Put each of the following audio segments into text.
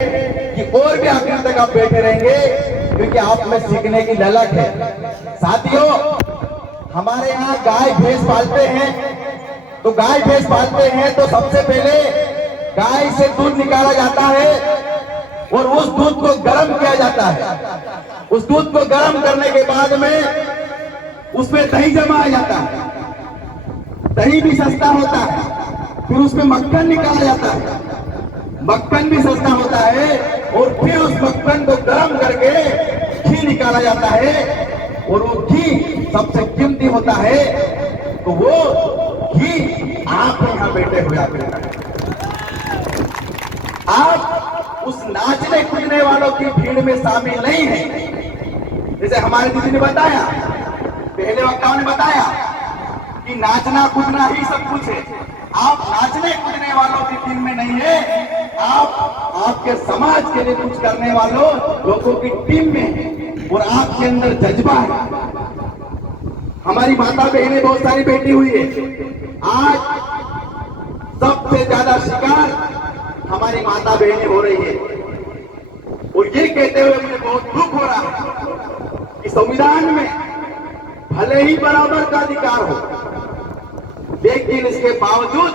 कि और भी आखिर तक आप बैठे रहेंगे, क्योंकि आप में सीखने की ललक है। साथियों, हमारे यहाँ गाय भैंस पालते हैं, तो गाय भैंस पालते हैं तो सबसे पहले गाय से दूध निकाला जाता है और उस दूध को गर्म किया जाता है। उस दूध को गर्म करने के बाद में उसमें दही जमाया जाता है। दही भी सस्ता होता है। फिर उसमें मक्खन निकाला जाता है। मक्खन भी सस्ता होता है और फिर उस मक्खन को गर्म करके घी निकाला जाता है और वो घी सबसे कीमती होता है। तो वो घी आप यहां बैठे हुए आप उस नाचने कूदने वालों की भीड़ में शामिल नहीं है। जैसे हमारे दीदी ने बताया, पहले वक्ताओं ने बताया कि नाचना कूदना ही सब कुछ है। आप नाचने कूदने वालों की टीम में नहीं है, आप आपके समाज के लिए कुछ करने वालों लोगों की टीम में है और आपके अंदर जज्बा है। हमारी माता बहनें बहुत सारी बैठी हुई है। आज सबसे ज्यादा शिकार हमारी माता बहनें हो रही है और ये कहते हुए मुझे बहुत दुख हो रहा है कि संविधान में भले ही बराबर का अधिकार हो, लेकिन इसके बावजूद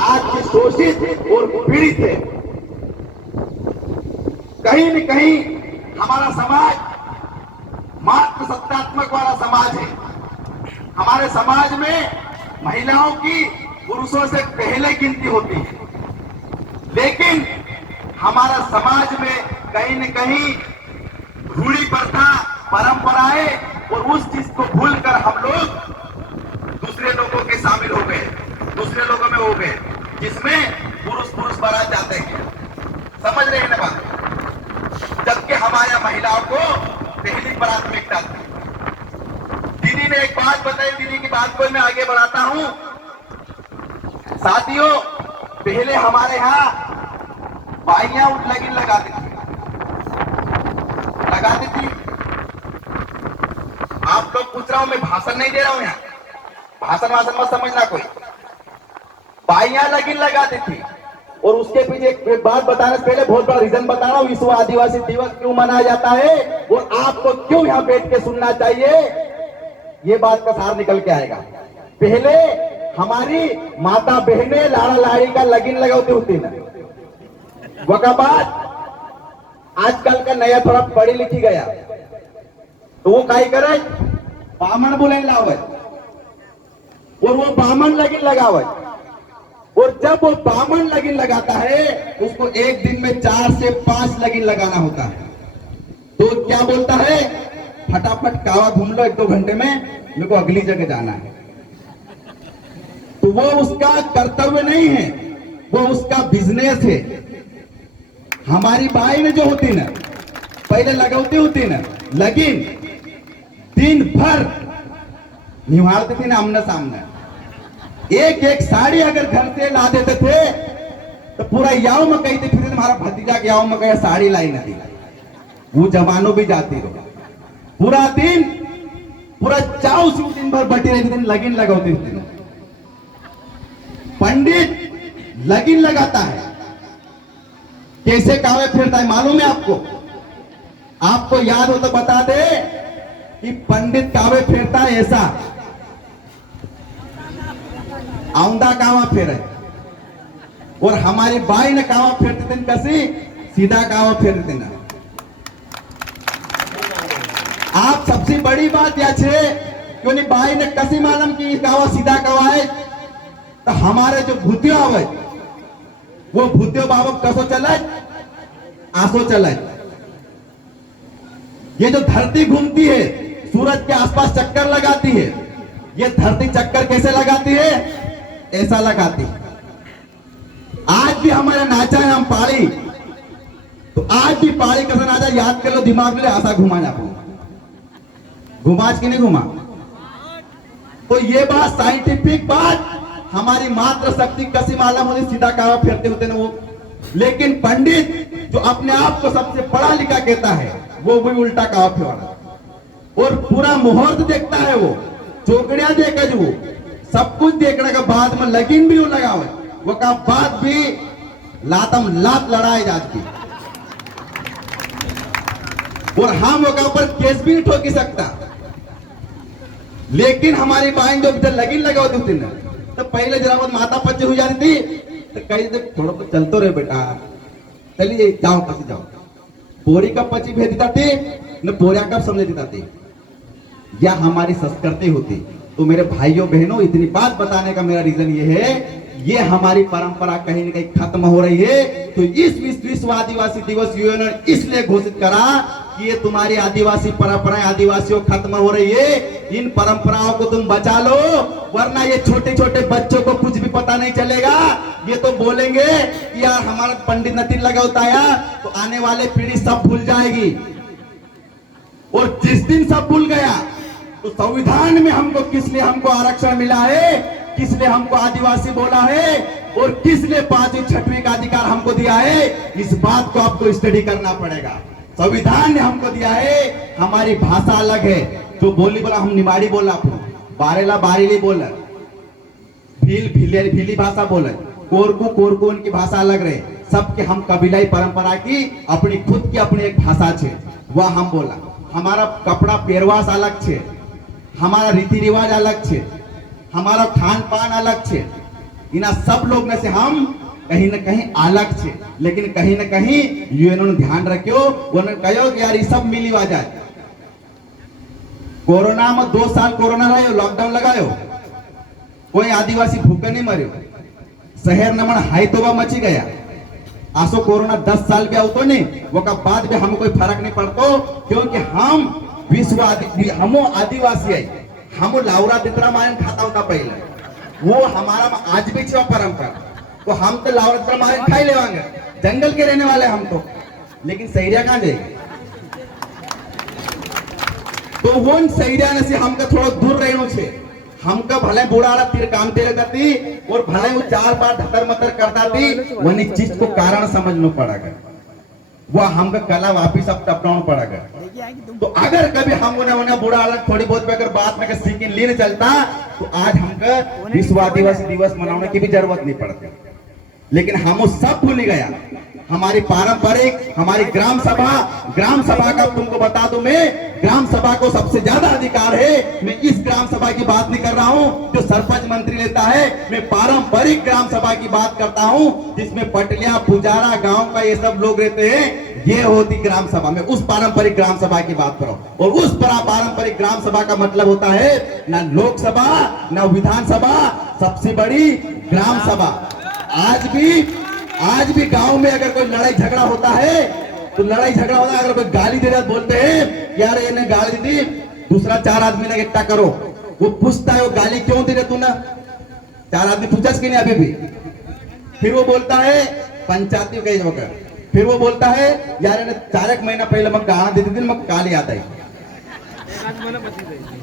आज की शोषित और पीड़ित है। कहीं न कहीं हमारा समाज मात्र सत्तात्मक वाला समाज है। हमारे समाज में महिलाओं की पुरुषों से पहले गिनती होती है, लेकिन हमारा समाज में कहीं न कहीं रूढ़ी प्रथा, परंपराएं और उस चीज को भूलकर हम लोग दूसरे लोगों के शामिल हो गए, दूसरे लोगों में हो गए, जिसमें पुरुष बारात जाते हैं। समझ रहे हैं ना बात? जबकि हमारे महिलाओं को पहली प्राथमिकता थी। दीदी ने एक बात बताई, दीदी की बात को मैं आगे बढ़ाता हूं। साथियों, पहले हमारे यहाँ बाइयां लगीन लगाती थी। आप लोग पूछ रहा हूं, मैं भाषण नहीं दे रहा हूं यहाँ, भाषण मत समझना कोई। बाइयां लगीन लगाती थी और उसके पीछे एक बात बताने से पहले बहुत बड़ा रीजन बता रहा हूं। विश्व आदिवासी दिवस क्यों मनाया जाता है और आपको क्यों यहाँ बैठ के सुनना चाहिए, ये बात का सार निकल के आएगा। पहले हमारी माता बहनें लाड़ा लाड़ी का लगीन लगाती होती ना, वका बाद आजकल का नया थोड़ा पढ़ी लिखी गया तो वो काई करे, बामन बुलाए लावत और वो बामन लगीन लगावत। और जब वो बामन लगीन लगाता है उसको एक दिन में 4 से 5 लगीन लगाना होता है। तो क्या बोलता है, फटाफट कावा घूम लो 1-2 घंटे में, मेरे को अगली जगह जाना है। तो वो उसका कर्तव्य नहीं है, वो उसका बिजनेस है। हमारी बाई में जो होती ना, पहले लगाती होती ना लगीन, दिन भर निभाते थे ना आमने सामने। एक साड़ी अगर घर से ला देते थे तो पूरा याव में कहते फिर हमारा भतीजा के याव में कहे साड़ी लाई नहीं, वो जवानों भी जाती रहो। पूरा दिन पूरा चाव से दिन भर बैठी रहती थी, लगीन लगाती थी। पंडित लगीन लगाता है, कैसे कावे फिरता है मालूम है आपको? आपको याद हो तो बता दे कि पंडित कावे फेरता है ऐसा, औंधा कावा फेरे। और हमारी बाई ने कावा फेरते थे कैसे, सीधा कावा फेरते ना। आप सबसे बड़ी बात या छे क्यों नहीं बाई ने कसी मालूम की कावा सीधा कावा है, तो हमारे जो भूतियो आवे वो भूतियो बाबा कसो चले, आसो चले। ये जो धरती घूमती है, सूरज के आसपास चक्कर लगाती है, ये धरती चक्कर कैसे लगाती है, ऐसा लगाती। आज भी हमारे नाचा है हम पाड़ी, तो आज भी पाड़ी कैसे नाचा याद कर लो, दिमाग में आशा घुमा जा, घुमाज की नहीं घुमा। तो ये बात साइंटिफिक बात, हमारी मात्र शक्ति कसी मालूम होती, सीधा कावा फेरते होते ना वो। लेकिन पंडित जो अपने आप को सबसे पढ़ा लिखा कहता है, वो भी उल्टा कावा फेरा और पूरा मुहूर्त देखता है, वो चौकड़िया देखे जो वो सब कुछ देखने के बाद में लगीन भी वो लगावे, वो का बाद भी लातम लात लड़ाई जाती। और हम ओका ऊपर केस भी नहीं ठोकी सकता। लेकिन हमारी बहन जो इधर लगी लगा होती थी ना, तो पहले जरा बहुत माता पच्ची हो जाती थी, तो कहीं तो थोड़ा बहुत चलते रहे बेटा, चलिए जाओ पसी जाओ, बोरी कब पची भेज देता थी न बोरिया कब समझ देता थी। यह हमारी संस्कृति होती। तो मेरे भाइयों बहनों, इतनी बात बताने का मेरा रीजन ये है, ये हमारी परंपरा कहीं न कहीं खत्म हो रही है। तो इस विश्व आदिवासी दिवस यूएन ने इसलिए घोषित करा कि ये तुम्हारी आदिवासी परंपराएं आदिवासियों खत्म हो रही है, इन परंपराओं को तुम बचा लो, वरना ये छोटे छोटे बच्चों को कुछ भी पता नहीं चलेगा। ये तो बोलेंगे कि यार हमारा पंडित नतीन लगा होता है, तो आने वाले पीढ़ी सब भूल जाएगी। और जिस दिन सब भूल गया, तो संविधान में हमको किस लिए हमको आरक्षण मिला है, किस लिए हमको आदिवासी बोला है, और किस लिए 5वीं 6वीं का अधिकार हमको दिया है, इस बात को आपको स्टडी करना पड़ेगा। संविधान ने हमको दिया है, हमारी भाषा अलग है। जो बोली बोला, हम निमाड़ी बोला, बारेला बारेली बोला, भील भीली भाषा बोले, कोरकू उनकी भाषा अलग रहे। सबके हम कबीलाई परंपरा की अपनी खुद की अपनी एक भाषा छे, वह हम बोला। हमारा कपड़ा पेरवास अलग छे, हमारा रीति रिवाज अलग छे, हमारा खान पान अलग छे। इना सब लोग में से हम कहीं न कहीं अलग छे, लेकिन कहीं न कहीं यूएनओ ने ध्यान रखियो, उन्होंने कहो कि यार ये सब मिली आ जाए। कोरोना में 2 साल कोरोना रहे, लॉकडाउन लगायो, कोई आदिवासी भूखे नहीं मरे, शहर नमन हाई तोबा मची गया। आसो कोरोना 10 साल भी आवतो नहीं, वो का बाद भी हमको कोई फर्क नहीं पड़तो, क्योंकि हम हमो आदिवासी है, हमो लाउरा दितरा मायन खाता होता पहले, वो हमारा आज भी छो परंपरा। तो हम तो लाउरा दितरा मायन खाई लेवांगे, जंगल के रहने वाले हम तो, लेकिन सैरिया कहां जाएगी? तो वो सैरिया ने से हमका थोड़ा दूर रहनो छे। हमका भले बुढ़ाड़ा तीर काम तेरे करती, और भले वो 4 बार धतर मतर करता थी, वही चीज को कारण समझना पड़ेगा, वह हमका कला वापिस अब अपनाना पड़ेगा। तो अगर कभी हम उन्हें बुढ़ाड़ा थोड़ी बहुत अगर बात में सीखी लेने चलता, तो आज हमका विश्व आदिवासी दिवस मनाने की भी जरूरत नहीं पड़ती। लेकिन हम सब भूल गया। हमारी पारंपरिक, हमारी ग्राम सभा का तुमको बता दूं मैं, ग्राम सभा को सबसे ज्यादा अधिकार है। मैं इस ग्राम सभा की बात नहीं कर रहा हूं जो सरपंच मंत्री लेता है, मैं पारंपरिक ग्राम सभा की बात करता हूं, जिसमें पटलिया पुजारा गांव का ये सब लोग रहते हैं। ये होती ग्राम सभा। मैं उस पारंपरिक ग्राम सभा की बात कर रहा हूं। और उस पारंपरिक ग्राम सभा का मतलब होता है ना लोकसभा ना विधानसभा, सबसे बड़ी ग्राम सभा। आज भी गांव में अगर कोई लड़ाई झगड़ा होता है, तो लड़ाई झगड़ा होता है, अगर कोई गाली दे रहा बोलते हैं यार ये ने गाली दी, दूसरा 4 आदमी ने इकट्ठा करो, वो पूछता है वो गाली क्यों दे रहे तू ना, 4 आदमी पूछा कि नहीं अभी भी। फिर वो बोलता है पंचायती कही होकर, फिर वो बोलता है यार ने 4 महीना पहले मैं गाना दे दी, मैं गाली आता है।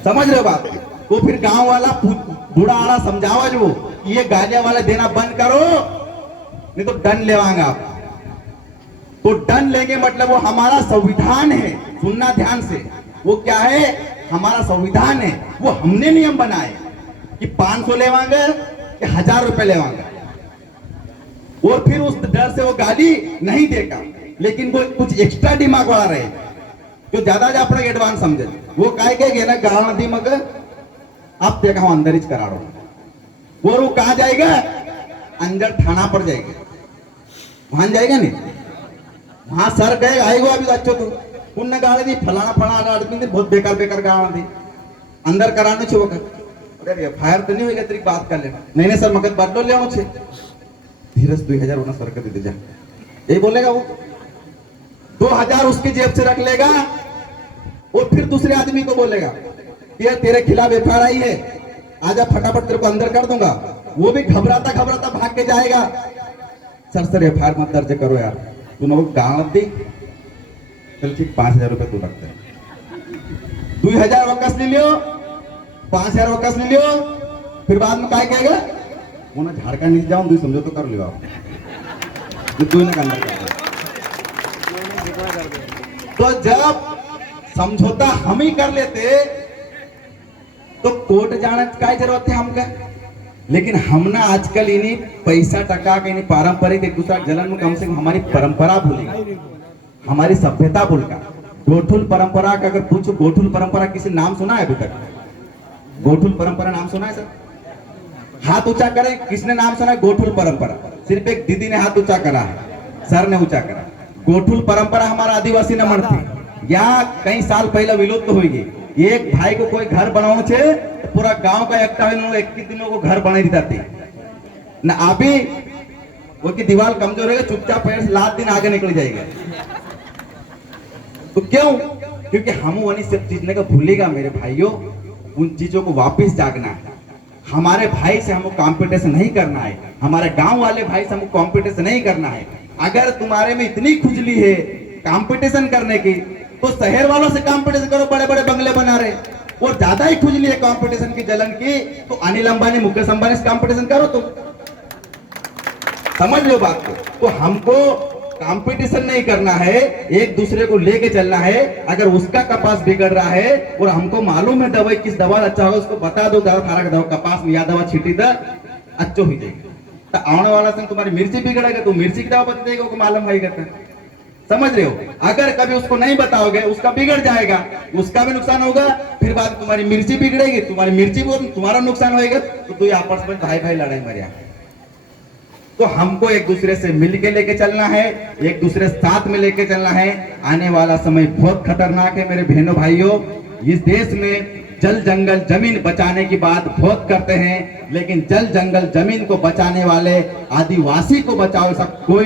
समझ रहे हो बात? वो फिर गांव वाला बूढ़ा आड़ा समझावा जो ये गालियां वाला देना बंद करो, नहीं तो दंड लेवांगा आप। तो दंड लेंगे मतलब वो हमारा संविधान है, सुनना ध्यान से। वो क्या है? हमारा संविधान है, वो हमने नियम बनाए कि 500 लेवांगे कि 1000 रुपए लेवांगे, और फिर उस डर से वो गाली नहीं देगा। लेकिन वो कुछ एक्स्ट्रा दिमाग वाला रहे जो ज्यादा अपना एडवांस समझे, वो काय के ना गाल दी मग आप देखा हूं अंदर ही करा रहा हूं। वो कहा जाएगा अंदर थाना पर जाएगा, वहां जाएगा नहीं, वहां सर कहेगा आएगो अभी तो अच्छो तू पुण्य गाड़ी दी फलाना आदमी ने बहुत बेकार गाड़ी दी अंदर कराने छे। वो अरे फायर तो नहीं होगा तेरी बात कर लेना, नहीं सर मगज बदलो ले आओ छे धीरज 2000 होना सर कर दे जा, यही बोलेगा वो। 2000 उसकी जेब से रख लेगा और फिर दूसरे आदमी को बोलेगा कि यार तेरे खिलाफ एफआईआर आई है, आजा फटाफट तेरे को अंदर कर दूंगा। वो भी घबराता भाग के जाएगा, सर एफआईआर मत दर्ज करो यार, तूने वो गाँव दी, चल ठीक 5000 रुपए तू रखते हैं, 2000 वापस ले लियो, 5000 वापस ले लियो, फिर बाद में क्या कहेगा वो ना झारखंड नीचे जाऊं, तू समझो तो कर लियो तू ना अंदर कर। तो जब समझौता हम ही कर लेते तो कोर्ट जाने का जरूरत है हमका। लेकिन हम ना आजकल इन्हीं पैसा टका के इन्हीं पारंपरिक एक दूसरा जलन में कम से कम हमारी परंपरा भूलेगा, हमारी सभ्यता भूलेगा। गोठुल परंपरा का अगर पूछो, गोठुल परंपरा किसी नाम सुना है अभी तक? गोठुल परंपरा नाम सुना है सर? हाथ ऊंचा करें, किसने नाम सुना है गोठुल परंपरा? सिर्फ एक दीदी ने हाथ ऊंचा करा है, सर ने ऊंचा करा। गोठुल परंपरा हमारा आदिवासी नमन थी, या कई साल पहले विलुप्त हुई गई। एक भाई को कोई घर बनाओ छे तो पूरा गांव का एकता हो 21 दिनों को घर बना देता थी ना। अभी वो की दीवार कमजोर है, चुपचाप पैर से लात दिन आगे निकल जाएगा। तो क्यों? क्योंकि हम वही सब चीज का भूलेगा मेरे भाइयों, उन चीजों को वापस जागना है। हमारे भाई से हमको कंपटीशन नहीं करना है, हमारे गांव वाले भाई से हमको कंपटीशन नहीं करना है। अगर तुम्हारे में इतनी खुजली है कंपटीशन करने की, तो शहर वालों से कंपटीशन करो, बड़े बड़े बंगले बना रहे। और ज्यादा ही खुजली है कंपटीशन की जलन की, तो अनिल अंबानी मुकेश अंबानी से कंपटीशन करो। तुम समझ लो बात को। तो हमको कंपटीशन नहीं करना है, एक दूसरे को लेके चलना है। अगर उसका कपास बिगड़ रहा है और हमको मालूम है दवाई किस दवा अच्छा होगा, उसको बता दो दवा खारा दवा कपास में या दवा छीटी द अच्छो ही जाएगी। तो आने वाला समय तुम्हारी मिर्ची बिगड़ेगा तो मिर्ची की दवा बता देगा, उसको मालूम है कहते हैं। समझ रहे हो? अगर कभी उसको नहीं बताओगे उसका बिगड़ जाएगा, उसका भी नुकसान होगा, फिर बाद तुम्हारी मिर्ची बिगड़ेगी, तुम्हारी मिर्ची को तुम्हारा नुकसान होगा, तो तू आपस में भाई भाई लड़ाई मरिया। तो हमको एक दूसरे से मिलके लेके चलना है, एक दूसरे साथ में लेके चलना है। आने वाला समय बहुत खतरनाक है मेरे बहनों भाइयों। इस देश में जल जंगल जमीन बचाने की बात बहुत करते हैं, लेकिन जल जंगल जमीन को बचाने वाले आदिवासी को बचाओ सब कोई